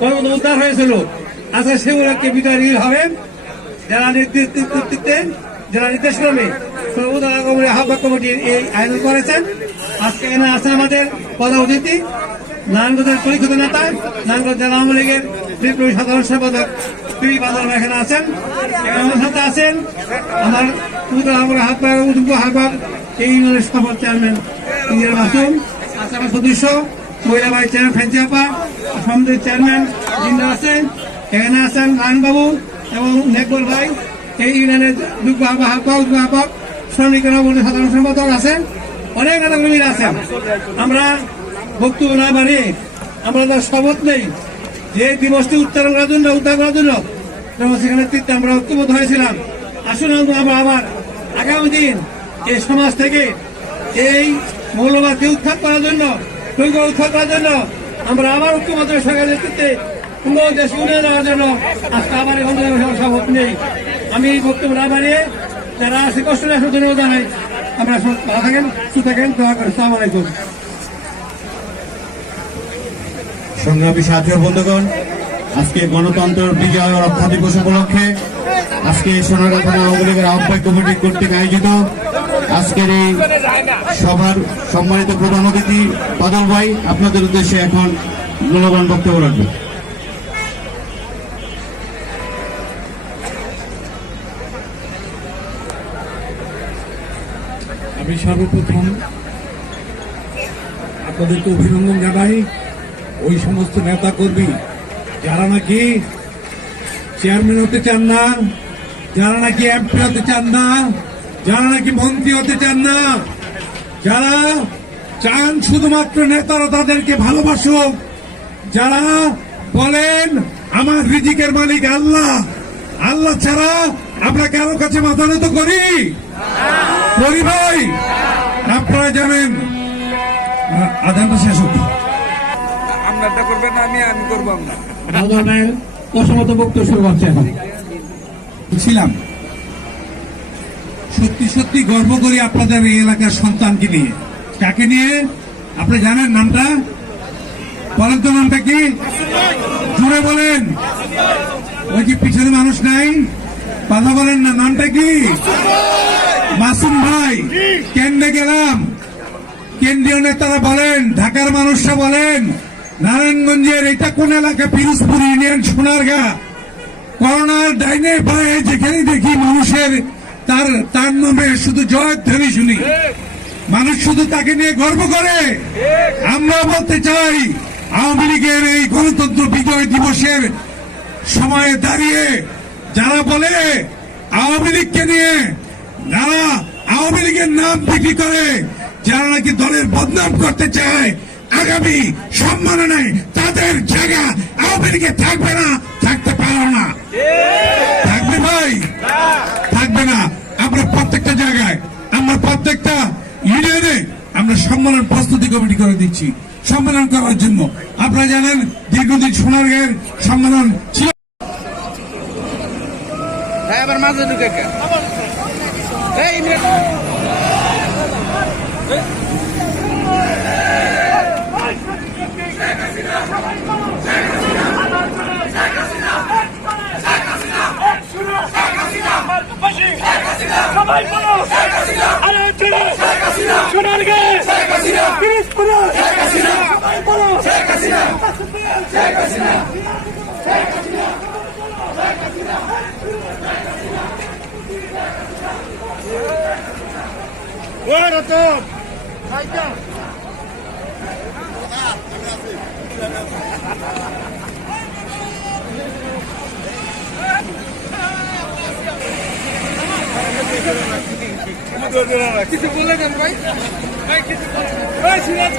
কর্মত উদ্ধার হয়েছিল সেগুলোকে বিদায় হবেন যারা নেতৃত্বে যারা নির্দেশক্রমে সর্বদা আগমনের আহ্বায়ক কমিটি এই আয়োজন করেছেন, আজকে এখানে আছেন আমাদের প্রধান অতিথি, নারায়ণগঞ্জের পরীক্ষিত নেতা, নারায়ণগঞ্জ জেলা আওয়ামী লীগের বিপ্লবী সাধারণ সম্পাদক পিবি বাদল এখানে আছেন। আমার সাথে আছেন আমার আমার আহ্বায়ক উদ্যোগ আহ্বায়ক, এই ইউনিয়নের সফল চেয়ারম্যান ইন্দিরা মাসুম। আছে আমার সদস্য মহিলা ভাই চেয়ারম্যান ফেন্সি আপা, সমিতির চেয়ারম্যান জিন্দা আছেন, এখানে আছেন নারায়ণবাবু এবং নেকবল ভাই। এই ইউনিয়নের দুর্গ আহ্বায়ক আহ্বায়ক শ্রমিকের সাধারণ সম্পাদক আছেন। অনেক নেতাকর্মীরা আছেন। আমরা বক্তব্য না বানিয়ে আমরা তার শপথ নেই যে দিবসটি উত্তরণ করার জন্য, উদ্ধার করার জন্য। সেখানে আমরা ঐক্যবদ্ধ হয়েছিলাম। আসুন আমরা আবার আগামী দিন এই সমাজ থেকে এই মৌলবাদকে উত্থাপ করার জন্য দৈর্ঘ্য উৎখাত করার জন্য আমরা আবার ঐক্যবদ্ধ সরকারের নেতৃত্বে পুরো দেশ উন্নয়ন হওয়ার জন্য আজকে আবার এখন শপথ নেই। আমি বক্তব্য না বাড়িয়ে যারা আছে কষ্ট আসার জন্য জানাই। আমরা সব ভালো থাকেন, সুস্থ থাকেন, দোয়া করেন। সালাম আলাইকুম। সংগ্রামী সাহায্য বন্ধুগণ আজকে গণতন্ত্র বিজয় রক্ষা দিবস উপলক্ষে আজকে সোনারগাঁ থানা আওয়ামী লীগের আহ্বায়ক কমিটি কর্তৃক আয়োজিত আজকের এই সভার সম্মানিত প্রধান অতিথি বাদল ভাই, আপনাদের উদ্দেশ্যে এখন মূল্যবান বক্তব্য রাখবেন। আমি সর্বপ্রথম আপনাদেরকে অভিনন্দন জানাই। ওই সমস্ত নেতা কর্মী যারা নাকি চেয়ারম্যান হতে চান না, যারা নাকি এমপি হতে চান না, যারা নাকি মন্ত্রী হতে চান না, যারা চান শুধুমাত্র নেতারা তাদেরকে ভালোবাসুক, যারা বলেন আমার রিজিকের মালিক আল্লাহ আল্লাহ ছাড়া আমরা কারও কাছে মাথা নত করি। করি ভাই, আপনারা জানেন, আ- আদানটা শেষ হতো আপনারটা করবেন না আমি আমি করব আপনার বাদল ভাইয়ের অসমত বক্তব্য শুরু করছে এখন। ছিলাম সত্যি সত্যি গর্ব করি আপনাদের এই এলাকার সন্তানকে নিয়ে। কাকে নিয়ে? আপনি জানেন নামটা? বলেন তো নামটা কি? জুড়ে বলেন। ওই কি পিছনে মানুষ নাই। কথা বলেন না নামটা কি? মাসুম ভাই কেন্দ্রে গেলাম। কেন্দ্রীয় নেতারা বলেন ঢাকার মানুষরা বলেন নারায়ণগঞ্জের এটা কোন এলাকা? পিরোজপুর ইউনিয়ন সোনারগা। করোনার ডাইনে পায়ে যেখানে দেখি মানুষের, তার তার নামে শুধু জয়ধ্বনি শুনি। মানুষ শুধু তাকে নিয়ে গর্ব করে। আমরা বলতে চাই, আওয়ামী লীগের এই গণতন্ত্র বিজয় দিবসের সময়ে দাঁড়িয়ে যারা বলে আওয়ামী লীগকে নিয়ে, যারা আওয়ামী লীগের নাম বিক্রি করে, যারা নাকি দলের বদনাম করতে চায় আগামী সম্মাননায় তাদের জায়গা আওয়ামী লীগে থাকবে না, থাকতে পারো না। থাকবে ভাই? থাকবে না। আমরা প্রত্যেকটা জায়গায়, আমরা প্রত্যেকটা ইউনিয়নে আমরা সম্মেলন প্রস্তুতি কমিটি করে দিচ্ছি। সম্মেলন করার জন্য। আপনারা জানেন, দীর্ঘদিন সোনারগাঁয়ের সম্মেলন ছিল। হ্যাঁ মাঝে ঢুকে কে এই ইমরান সবাই বলো আরে চলো সোনার গে পিরিজপুরে সবাই বলো ওরা তো কিছু বলে দেন ভাই সিরাজ